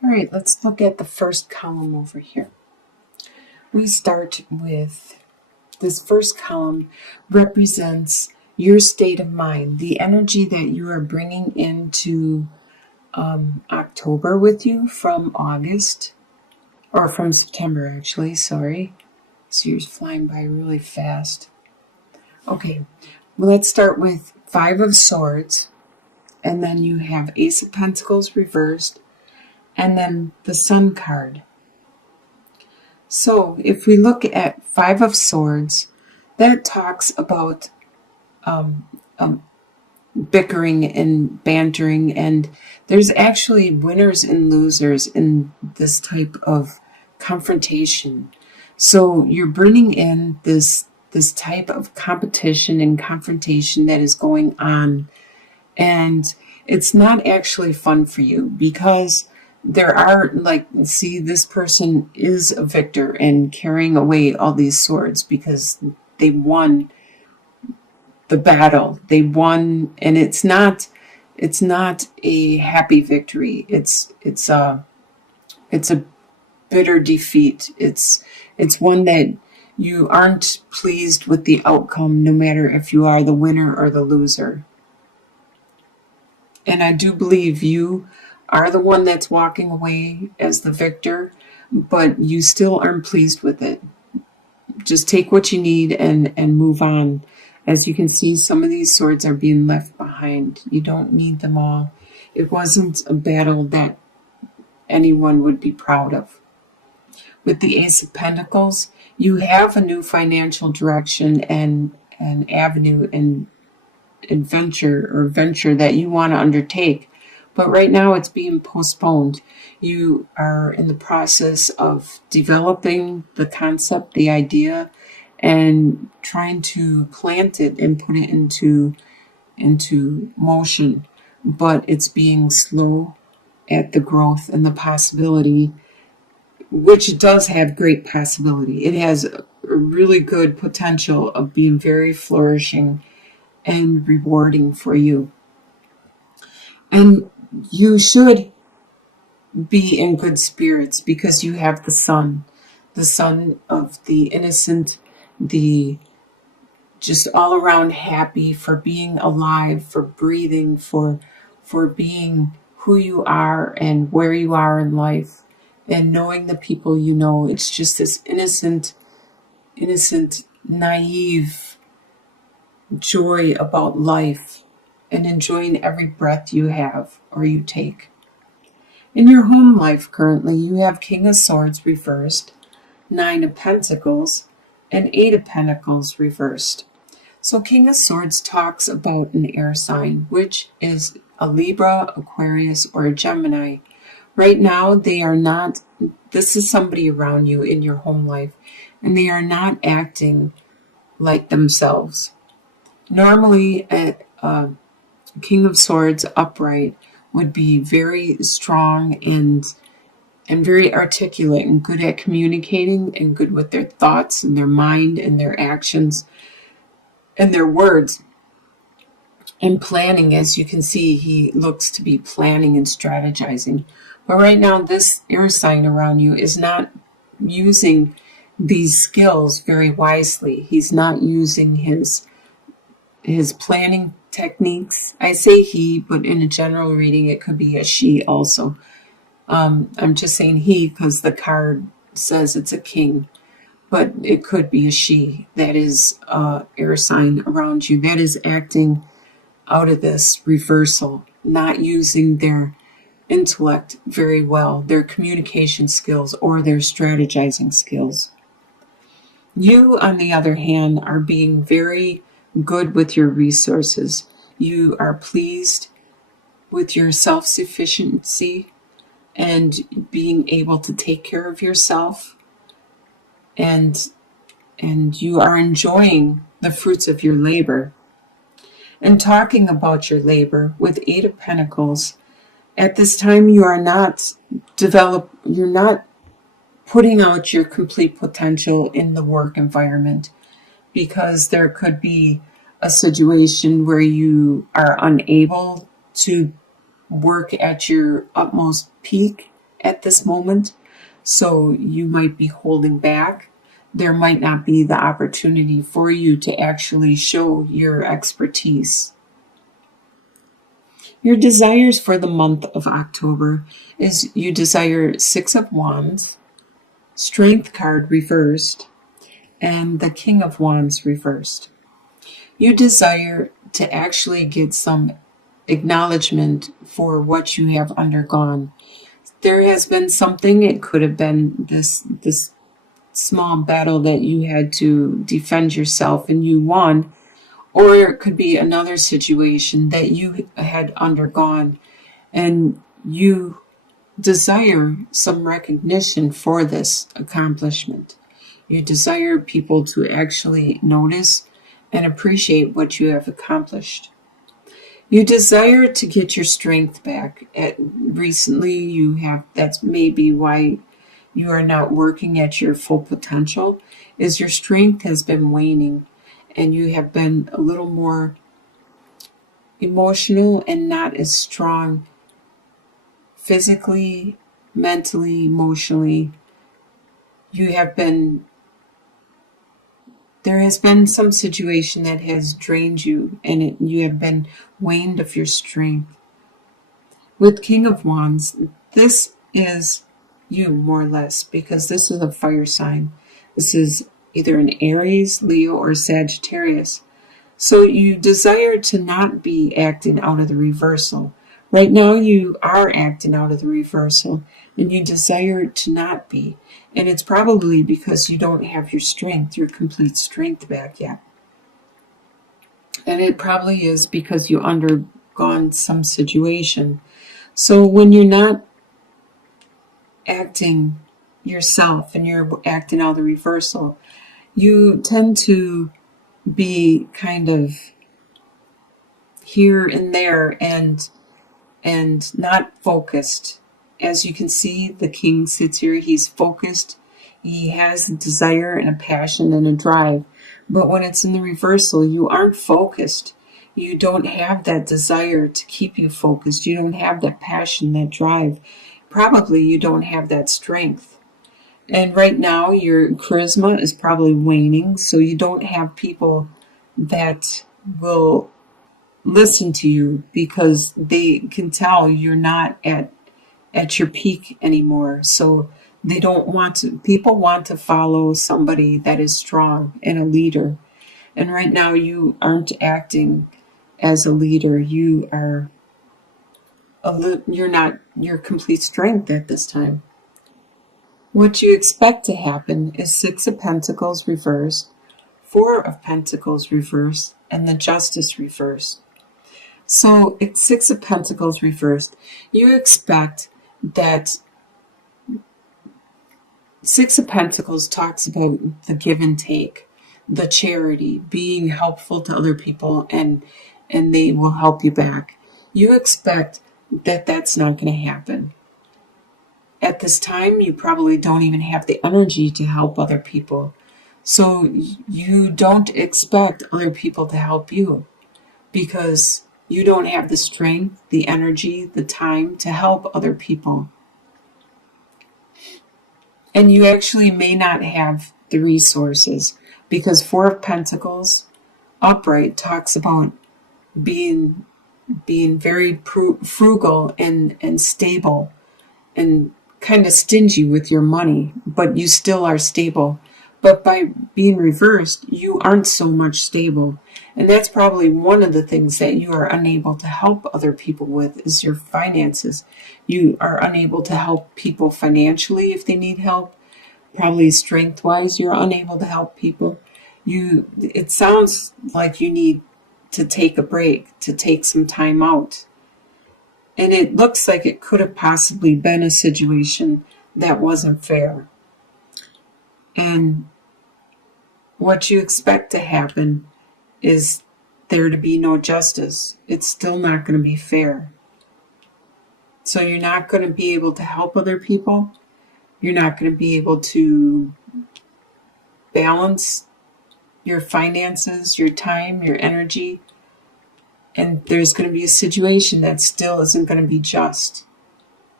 All right, let's look at the first column over here. We start with this first column represents your state of mind, the energy that you are bringing into October with you from August, or from September actually, sorry. So you're flying by really fast. Okay, well, let's start with Five of Swords, and then you have Ace of Pentacles reversed, and then the Sun card. So if we look at Five of Swords, that talks about bickering and bantering, and there's actually winners and losers in this type of confrontation. So you're bringing in this type of competition and confrontation that is going on, and it's not actually fun for you because there are, like, see, this person is a victor and carrying away all these swords because they won the battle. They won, and it's not a happy victory. It's a bitter defeat. It's one that you aren't pleased with the outcome, no matter if you are the winner or the loser. And I do believe you are the one that's walking away as the victor, but you still aren't pleased with it. Just take what you need and move on. As you can see, some of these swords are being left behind. You don't need them all. It wasn't a battle that anyone would be proud of. With the Ace of Pentacles, you have a new financial direction and an avenue and venture that you want to undertake. But right now it's being postponed. You are in the process of developing the concept, the idea, and trying to plant it and put it into motion. But it's being slow at the growth and the possibility, which does have great possibility. It has a really good potential of being very flourishing and rewarding for you. And you should be in good spirits because you have the sun of the innocent, the just all around happy for being alive, for breathing, for being who you are and where you are in life, and knowing the people you know. It's just this innocent, naive joy about life and enjoying every breath you have or you take. In your home life currently, you have King of Swords reversed, Nine of Pentacles, and Eight of Pentacles reversed. So King of Swords talks about an air sign, which is a Libra, Aquarius, or a Gemini. Right now, they are not, this is somebody around you in your home life, and they are not acting like themselves. Normally, a King of Swords upright would be very strong and very articulate and good at communicating and good with their thoughts and their mind and their actions and their words and planning. As you can see, he looks to be planning and strategizing. But right now, this air sign around you is not using these skills very wisely. He's not using his planning techniques. I say he, but in a general reading, it could be a she also. I'm just saying he because the card says it's a king, but it could be a she that is air sign around you that is acting out of this reversal, not using their intellect very well, their communication skills or their strategizing skills. You, on the other hand, are being very good with your resources. You are pleased with your self-sufficiency and being able to take care of yourself, and you are enjoying the fruits of your labor. And talking about your labor with Eight of Pentacles, at this time you are not you're not putting out your complete potential in the work environment, because there could be a situation where you are unable to work at your utmost peak at this moment. So you might be holding back. There might not be the opportunity for you to actually show your expertise. Your desires for the month of October is you desire Six of Wands, Strength card reversed, and the King of Wands reversed. You desire to actually get some acknowledgement for what you have undergone. There has been something, it could have been this small battle that you had to defend yourself and you won, or it could be another situation that you had undergone and you desire some recognition for this accomplishment. You desire people to actually notice and appreciate what you have accomplished. You desire to get your strength back. Recently, you have, that's maybe why you are not working at your full potential, is your strength has been waning and you have been a little more emotional and not as strong physically, mentally, emotionally. There has been some situation that has drained you and you have been waned of your strength. With King of Wands, this is you more or less, because this is a fire sign. This is either an Aries, Leo, or Sagittarius. So you desire to not be acting out of the reversal. Right now you are acting out of the reversal and you desire to not be. And it's probably because you don't have your strength, your complete strength back yet. And it probably is because you undergone some situation. So when you're not acting yourself and you're acting out of the reversal, you tend to be kind of here and there and not focused. As you can see, the king sits here. He's focused. He has a desire and a passion and a drive. But when it's in the reversal, you aren't focused. You don't have that desire to keep you focused. You don't have that passion, that drive. Probably you don't have that strength. And right now, your charisma is probably waning, so you don't have people that will listen to you because they can tell you're not at your peak anymore. So they don't want to, people want to follow somebody that is strong and a leader. And right now you aren't acting as a leader. You are you're not your complete strength at this time. What you expect to happen is Six of Pentacles reversed, Four of Pentacles reversed, and the Justice reversed. So it's Six of Pentacles reversed. You expect that Six of Pentacles talks about the give and take, the charity, being helpful to other people, and they will help you back. You expect that that's not going to happen. At this time, you probably don't even have the energy to help other people. So you don't expect other people to help you because you don't have the strength, the energy, the time to help other people. And you actually may not have the resources because Four of Pentacles upright talks about being very frugal and stable and kind of stingy with your money, but you still are stable. But by being reversed, you aren't so much stable. And that's probably one of the things that you are unable to help other people with is your finances. You are unable to help people financially if they need help. Probably strength-wise, you're unable to help people. It sounds like you need to take a break, to take some time out. And it looks like it could have possibly been a situation that wasn't fair. And what you expect to happen is there to be no justice. It's still not going to be fair. So you're not going to be able to help other people. You're not going to be able to balance your finances, your time, your energy. And there's going to be a situation that still isn't going to be just.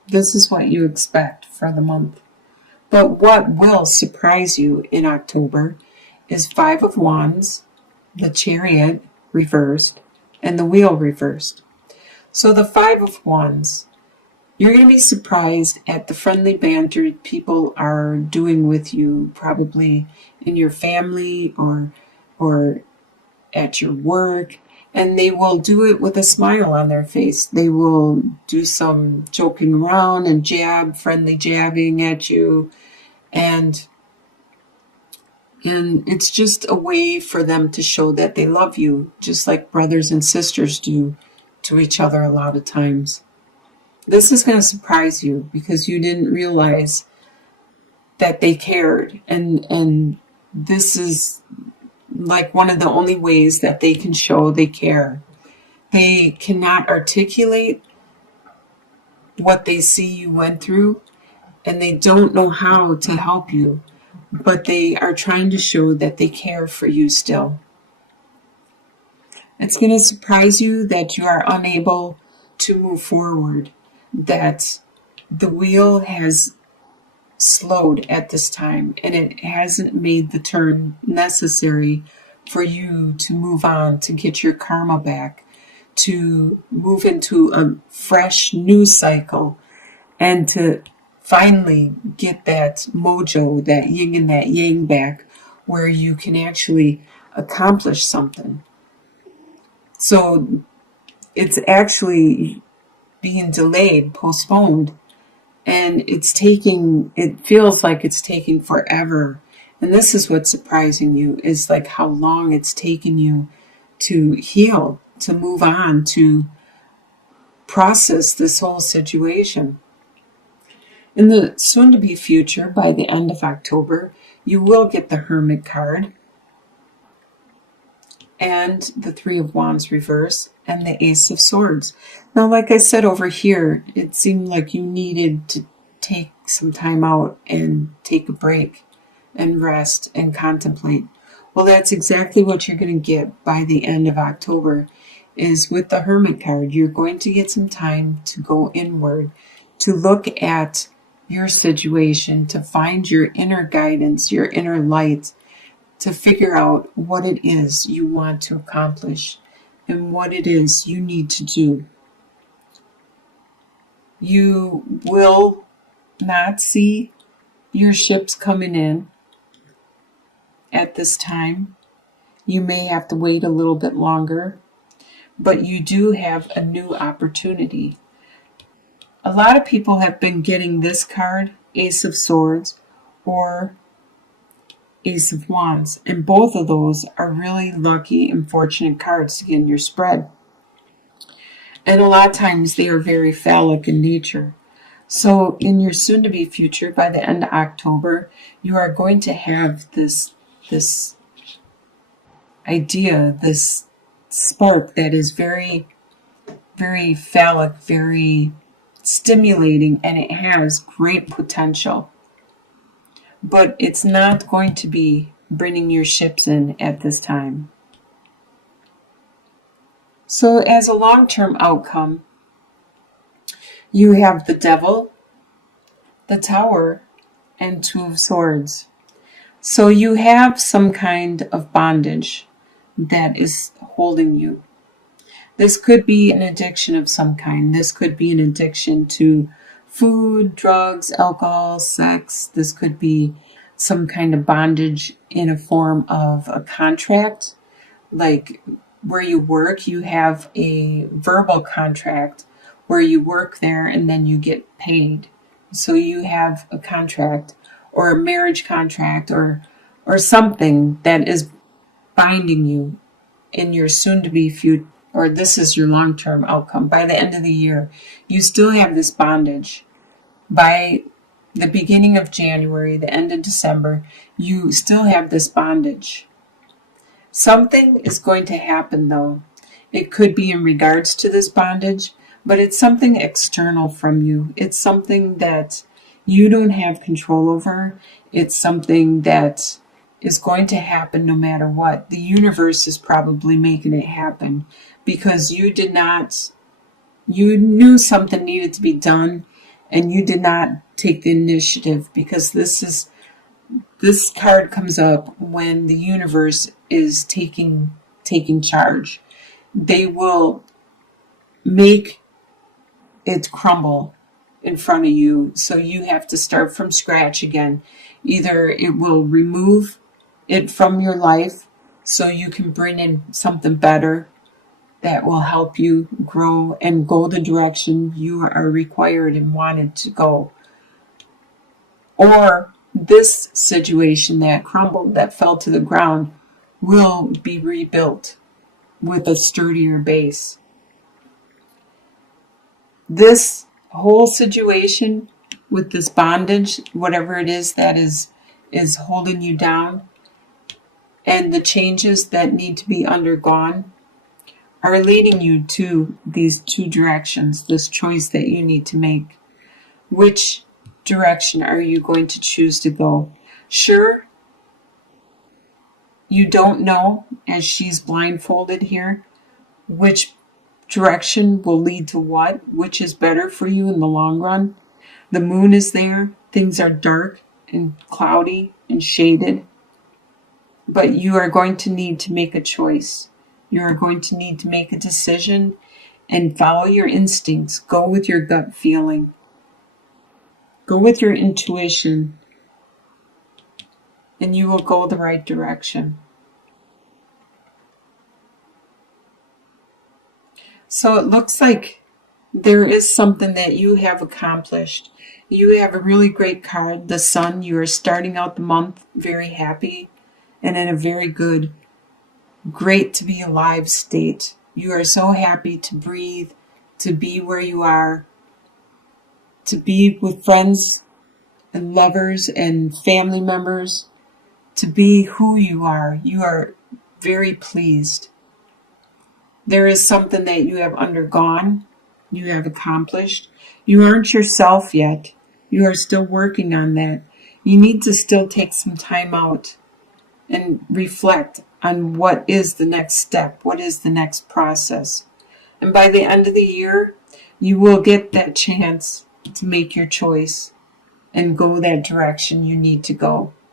This is what you expect for the month. But what will surprise you in October is Five of Wands, the Chariot reversed, and the Wheel reversed. So the Five of Wands, you're going to be surprised at the friendly banter people are doing with you, probably in your family or at your work, and they will do it with a smile on their face. They will do some joking around and friendly jabbing at you, and it's just a way for them to show that they love you, just like brothers and sisters do to each other a lot of times. This is going to surprise you because you didn't realize that they cared. And this is like one of the only ways that they can show they care. They cannot articulate what they see you went through, and they don't know how to help you, but they are trying to show that they care for you still. It's going to surprise you that you are unable to move forward, that the wheel has slowed at this time and it hasn't made the turn necessary for you to move on, to get your karma back, to move into a fresh new cycle, and to finally get that mojo, that yin and that yang back, where you can actually accomplish something. So it's actually being delayed, postponed, and it feels like it's taking forever. And this is what's surprising you, is like how long it's taken you to heal, to move on, to process this whole situation. In the soon-to-be future, by the end of October, you will get the Hermit card and the Three of Wands reverse and the Ace of Swords. Now, like I said over here, it seemed like you needed to take some time out and take a break and rest and contemplate. Well, that's exactly what you're going to get by the end of October, is with the Hermit card. You're going to get some time to go inward, to look at your situation, to find your inner guidance, your inner light, to figure out what it is you want to accomplish and what it is you need to do. You will not see your ships coming in at this time. You may have to wait a little bit longer, but you do have a new opportunity. A lot of people have been getting this card, Ace of Swords or Ace of Wands, and both of those are really lucky and fortunate cards to get in your spread. And a lot of times they are very phallic in nature. So in your soon-to-be future, by the end of October, you are going to have this idea, this spark that is very, very phallic, very stimulating, and it has great potential. But it's not going to be bringing your ships in at this time. So as a long-term outcome, you have the Devil, the Tower, and Two of Swords. So you have some kind of bondage that is holding you. This could be an addiction of some kind. This could be an addiction to food, drugs, alcohol, sex. This could be some kind of bondage in a form of a contract. Like where you work, you have a verbal contract where you work there and then you get paid. So you have a contract or a marriage contract or something that is binding you in your soon-to-be future, or this is your long-term outcome. By the end of the year, you still have this bondage. By the beginning of January, the end of December, you still have this bondage. Something is going to happen, though. It could be in regards to this bondage, but it's something external from you. It's something that you don't have control over. It's something that is going to happen no matter what. The universe is probably making it happen because you knew something needed to be done, and you did not take the initiative, because this card comes up when the universe is taking charge. They will make it crumble in front of you, so you have to start from scratch again. Either it will remove it from your life so you can bring in something better that will help you grow and go the direction you are required and wanted to go. Or this situation that crumbled, that fell to the ground, will be rebuilt with a sturdier base. This whole situation with this bondage, whatever it is that is holding you down, and the changes that need to be undergone, are leading you to these two directions, this choice that you need to make. Which direction are you going to choose to go? Sure, you don't know, as she's blindfolded here, which direction will lead to what, which is better for you in the long run. The moon is there, things are dark and cloudy and shaded, but you are going to need to make a choice. You are going to need to make a decision and follow your instincts. Go with your gut feeling. Go with your intuition, and you will go the right direction. So it looks like there is something that you have accomplished. You have a really great card, the Sun. You are starting out the month very happy and in a very good, great to be alive state. You are so happy to breathe, to be where you are, to be with friends and lovers and family members, to be who you are. You are very pleased. There is something that you have undergone, you have accomplished. You aren't yourself yet. You are still working on that. You need to still take some time out and reflect on what is the next step, what is the next process. And by the end of the year, you will get that chance to make your choice and go that direction you need to go.